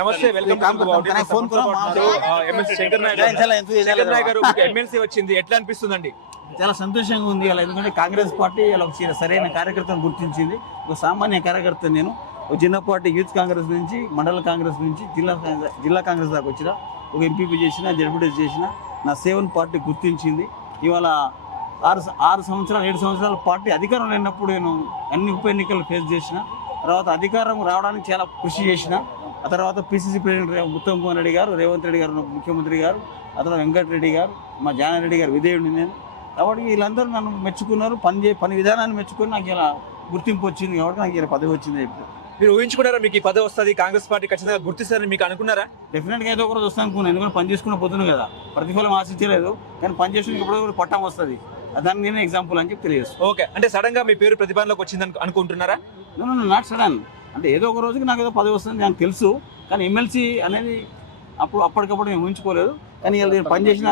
నమస్తే, welcome to phone MLC Shankar Nayak గారు MLC వచ్చింది, ఎట్లా అనిపిస్తుందండి? చాలా సంతోషంగా ఉంది అలా, ఎందుకంటే కాంగ్రెస్ పార్టీ అలా ఒక సరైన కార్యకర్తను గుర్తించింది. ఒక సామాన్య కార్యకర్త నేను ఒక చిన్నపాటి యూత్ కాంగ్రెస్ నుంచి మండల కాంగ్రెస్ నుంచి జిల్లా కాంగ్రెస్ దాకా వచ్చిన, ఒక ఎంపీపీ చేసిన, జడ్పీటీసీ చేసిన, నా సేవన్ పార్టీ గుర్తించింది. ఇవాళ 6 సంవత్సరాలు 7 సంవత్సరాల పార్టీ అధికారం లేనప్పుడు నేను అన్ని ఉప ఎన్నికలు ఫేస్ చేసిన, తర్వాత అధికారం రావడానికి చాలా కృషి చేసిన. ఆ తర్వాత పిసిసి ప్రెసిడెంట్ ఉత్తమ్ కుమార్ రెడ్డి గారు, రేవంత్ రెడ్డి గారు ముఖ్యమంత్రి గారు, ఆ తర్వాత వెంకటరెడ్డి గారు, మా జానారెడ్డి గారు విధేయుడిని నేను. కాబట్టి వీళ్ళందరూ నన్ను మెచ్చుకున్నారు, పని విధానాన్ని మెచ్చుకొని నాకు ఇలా గుర్తింపు వచ్చింది, కాబట్టి నాకు ఇలా పదవి వచ్చింది చెప్పి. మీరు ఊహించుకున్నారా మీకు ఈ పదవి వస్తుంది, కాంగ్రెస్ పార్టీ ఖచ్చితంగా గుర్తిస్తారని మీకు అనుకున్నారా? డెఫినెట్గా ఏదో ఒకరోజు వస్తాను అనుకున్నాను, ఎందుకంటే పని చేసుకుని పోతున్నాను కదా, ప్రతిఫలం ఆశించలేదు. కానీ పని చేసుకుని ఇప్పుడు పట్టం వస్తుంది, దానికి నేనే ఎగ్జాంపుల్ అని చెప్పి తెలియదు. ఓకే, అంటే సడన్ గా మీ పేరు ప్రతిభాన్లోకి వచ్చింది అనుకుంటున్నారా? నాట్ సడన్, అంటే ఏదో ఒక రోజుకి నాకు ఏదో పదవి వస్తుంది నాకు తెలుసు. కానీ ఎమ్మెల్సీ అనేది అప్పటికప్పుడు నేను ఊహించుకోలేదు. కానీ ఇలా నేను పనిచేసిన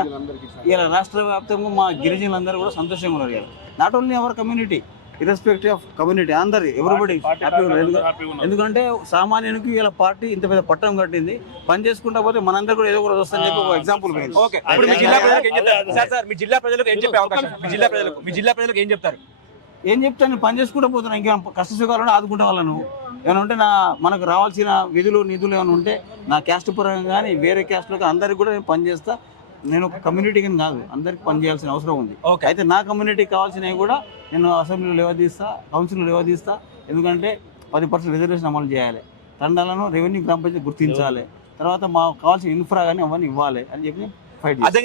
ఇలా రాష్ట్ర వ్యాప్తంగా మా గిరిజనులందరూ కూడా సంతోషంగా ఉన్నారు. ఇలా not only our community, irrespective of community, అందరు ఎవరిబడి హ్యాపీగా ఉన్నారు. ఎందుకంటే సామాన్యునికి ఇలా పార్టీ ఇంత పెద్ద పట్టం కట్టింది, పని చేసుకుంటా పోతే మనందరూ కూడా ఏదో ఒక రోజు వస్తుందని చెప్పి ఒక ఎగ్జాంపుల్. ఓకే, ఇప్పుడు మీ జిల్లా ప్రజలకు ఏం చెప్తారు సార్? మీ జిల్లా ప్రజలకు ఏం చెప్పే అవకాశం? మీ జిల్లా ప్రజలకు ఏం చెప్తారు? ఏం చెప్తాను, నేను పని చేసుకుంటూ పోతున్నా, ఇంకా కష్ట సుఖాలను ఆదుకుంటా వాళ్ళను. ఏమైనా ఉంటే మనకు రావాల్సిన విధులు నిధులు ఏమైనా ఉంటే నా క్యాస్ట్ పరంగా కానీ వేరే క్యాస్ట్లకు అందరికి కూడా నేను పనిచేస్తా. నేను ఒక కమ్యూనిటీకి కాదు, అందరికి పని చేయాల్సిన అవసరం ఉంది. అయితే నా కమ్యూనిటీకి కావాల్సినవి కూడా నేను అసెంబ్లీలో లేవదీస్తా, కౌన్సిల్లో లేవదీస్తా. ఎందుకంటే 10% రిజర్వేషన్ అమలు చేయాలి, తండాలను రెవెన్యూ గ్రామ పంచాయతీ గుర్తించాలి, తర్వాత మాకు కావాల్సిన ఇన్ఫ్రా కానీ అవన్నీ ఇవ్వాలి అని చెప్పి ఫైట్. అదే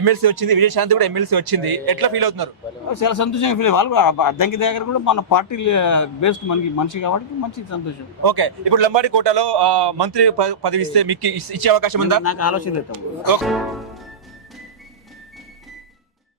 ఎమ్మెల్సీ వచ్చింది, విజయశాంతి కూడా ఎమ్మెల్సీ వచ్చింది, ఎట్లా ఫీల్ అవుతున్నారు? చాలా సంతోషంగా ఫీల్ వాళ్ళు. అద్దంకి దగ్గర కూడా మన పార్టీ బేస్డ్ మనిషి కాబట్టి మంచి సంతోషం. ఓకే, ఇప్పుడు లంబాడి కోటలో మంత్రి పదవి ఇస్తే మీకు ఇచ్చే అవకాశం ఉందా? నాకు ఆలోచన లేదు.